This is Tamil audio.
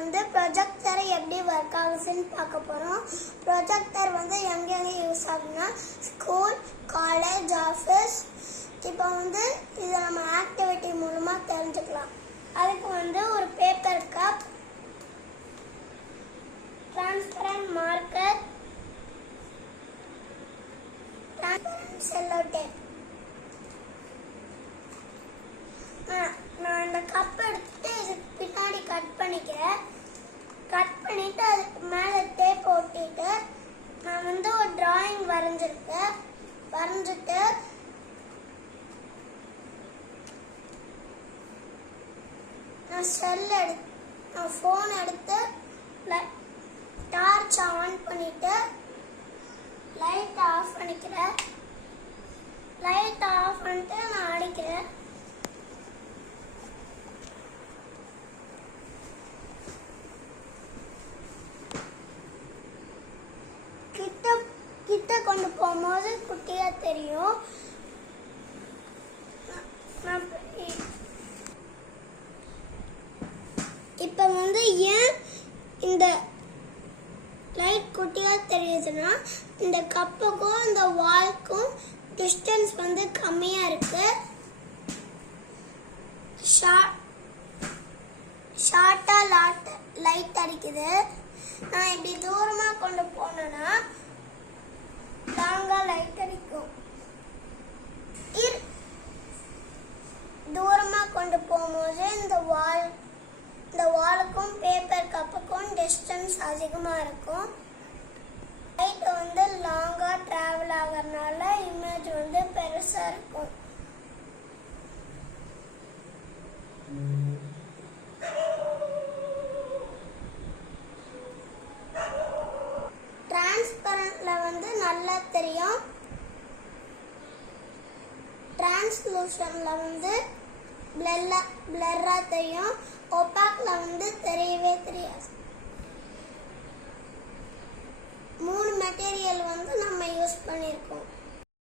வந்து ப்ரொஜெக்டர் எப்படி ஒர்க் ஆகுதுன்னு பார்க்க போகிறோம். ப்ரொஜெக்டர் வந்து எங்கெங்கே யூஸ் ஆகுதுன்னா ஸ்கூல், காலேஜ், ஆஃபீஸ். இப்போ வந்து இதை நம்ம ஆக்டிவிட்டி மூலமாக தெரிஞ்சுக்கலாம். அதுக்கு வந்து ஒரு paper cup, transparent marker, transparent cello tape. நான் இந்த கப் எடுத்துட்டு இதுக்கு பின்னாடி கட் பண்ணிக்கிறேன். கட் பண்ணிட்டு அதுக்கு மேலே டேப் ஒட்டிட்டு நான் வந்து ஒரு டிராயிங் வரைஞ்சிட்டு நான் ஃபோன் எடுத்து டார்ச் ஆன் பண்ணிட்டு லைட் ஆஃப் பண்ணிக்கிறேன். லைட் ஆஃப் பண்ணிட்டு நான் அடிக்கிறேன். கிட்ட கொண்டு போகும்போது குட்டியா தெரியும். இப்ப வந்து ஏன் இந்த லைட் குட்டியா தெரியுதுன்னா இந்த கப்புக்கும் இந்த வால்க்கும் டிஸ்டன்ஸ் வந்து கம்மியா இருக்கு. ஷார்ட்டா லைட் அடிக்குது. நான் இப்படி தூரமா கொண்டு போனேன்னா லாங்கா லைட் அடிக்கும். தூரமா கொண்டு போகும்போது இந்த வாலுக்கும் பேப்பர் கப்புக்கும் டிஸ்டன்ஸ் அதிகமா இருக்கும். லைட் வந்து லாங்கா டிராவல் ஆகிறதுனால இமேஜ் வந்து பெருசா இருக்கும். டிரான்ஸ்பரண்ட்ல வந்து நல்லா தெரியும். டிரான்ஸ்லூஷன்ல வந்து பிளர்ரா தெரியும். ஒபாக்ல வந்து தெரியவே தெரியாது. 3 மெட்டீரியல் வந்து நம்ம யூஸ் பண்ணியிருக்கோம்.